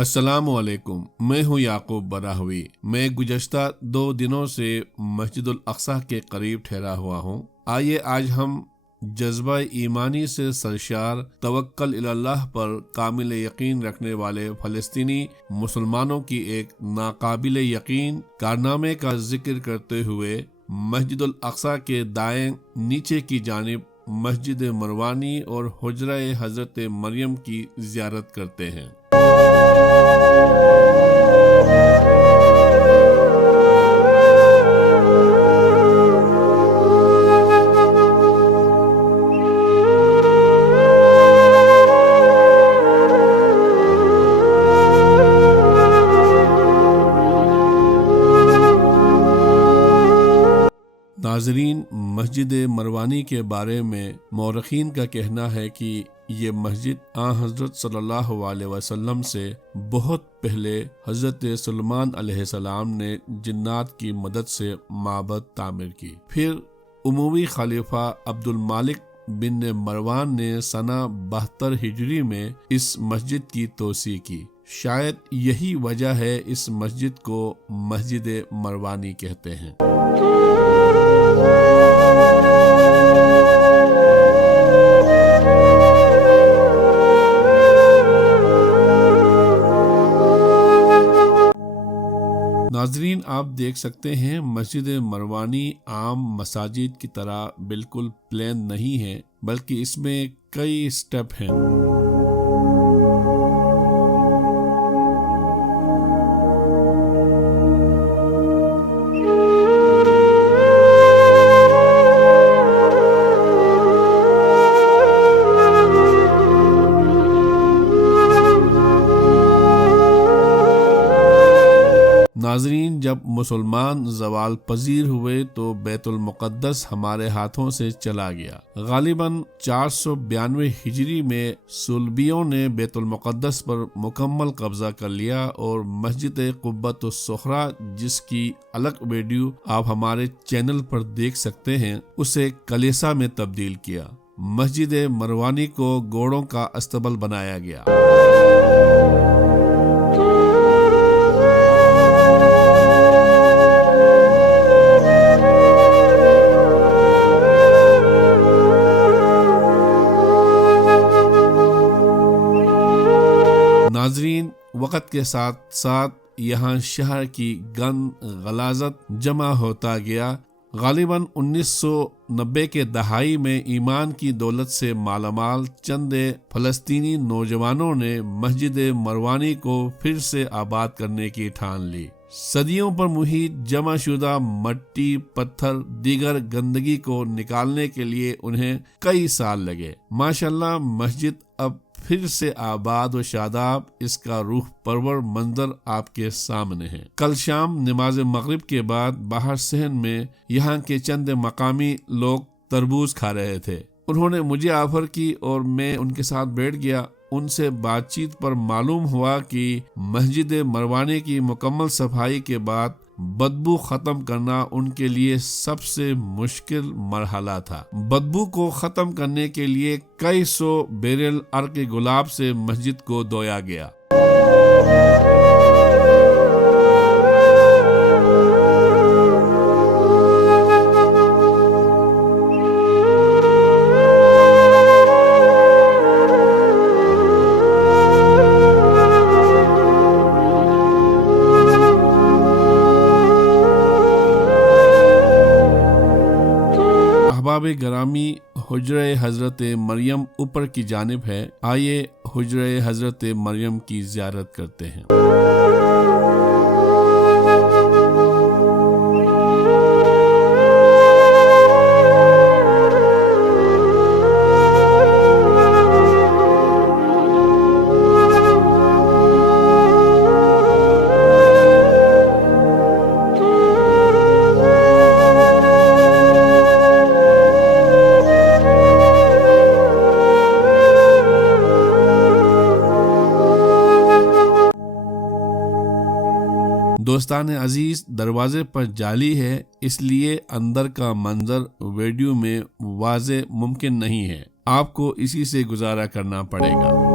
السلام علیکم، میں ہوں یعقوب براہوی۔ میں گزشتہ 2 دنوں سے مسجد الاقصی کے قریب ٹھہرا ہوا ہوں۔ آئیے آج ہم جذبہ ایمانی سے سرشار، توکل الی اللہ پر کامل یقین رکھنے والے فلسطینی مسلمانوں کی ایک ناقابل یقین کارنامے کا ذکر کرتے ہوئے مسجد الاقصی کے دائیں نیچے کی جانب مسجد مروانی اور حجرہ حضرت مریم کی زیارت کرتے ہیں۔ ناظرین، مسجد مروانی کے بارے میں مورخین کا کہنا ہے کہ یہ مسجد حضرت صلی اللہ علیہ وسلم سے بہت پہلے حضرت سلیمان علیہ السلام نے جنات کی مدد سے معبد تعمیر کی۔ پھر اموی خلیفہ عبد المالک بن مروان نے سنہ 72 ہجری میں اس مسجد کی توسیع کی۔ شاید یہی وجہ ہے اس مسجد کو مسجد مروانی کہتے ہیں۔ ناظرین، آپ دیکھ سکتے ہیں مسجد مروانی عام مساجد کی طرح بالکل پلین نہیں ہے، بلکہ اس میں کئی سٹیپ ہیں۔ ناظرین، جب مسلمان زوال پذیر ہوئے تو بیت المقدس ہمارے ہاتھوں سے چلا گیا۔ غالباً 492 ہجری میں صلیبیوں نے بیت المقدس پر مکمل قبضہ کر لیا اور مسجد قبۃ الصخرہ، جس کی الگ ویڈیو آپ ہمارے چینل پر دیکھ سکتے ہیں، اسے کلیسا میں تبدیل کیا۔ مسجد مروانی کو گھوڑوں کا استبل بنایا گیا۔ ناظرین، وقت کے ساتھ ساتھ یہاں شہر کی گند غلاظت جمع ہوتا گیا۔ غالباً 1990 کے دہائی میں ایمان کی دولت سے مالا مال چند فلسطینی نوجوانوں نے مسجد مروانی کو پھر سے آباد کرنے کی ٹھان لی۔ صدیوں پر محیط جمع شدہ مٹی، پتھر، دیگر گندگی کو نکالنے کے لیے انہیں کئی سال لگے۔ ماشاءاللہ، مسجد اب پھر سے آباد و شاداب، اس کا روح پرور منظر آپ کے سامنے ہے۔ کل شام نماز مغرب کے بعد باہر صحن میں یہاں کے چند مقامی لوگ تربوز کھا رہے تھے۔ انہوں نے مجھے آفر کی اور میں ان کے ساتھ بیٹھ گیا۔ ان سے بات چیت پر معلوم ہوا کہ مسجد مروانی کی مکمل صفائی کے بعد بدبو ختم کرنا ان کے لیے سب سے مشکل مرحلہ تھا۔ بدبو کو ختم کرنے کے لیے کئی 100 بیرل عرق گلاب سے مسجد کو دھویا گیا۔ احباب گرامی، حجرہ حضرت مریم اوپر کی جانب ہے۔ آئیے حجرہ حضرت مریم کی زیارت کرتے ہیں۔ دوستان عزیز، دروازے پر جالی ہے، اس لیے اندر کا منظر ویڈیو میں واضح ممکن نہیں ہے، آپ کو اسی سے گزارا کرنا پڑے گا۔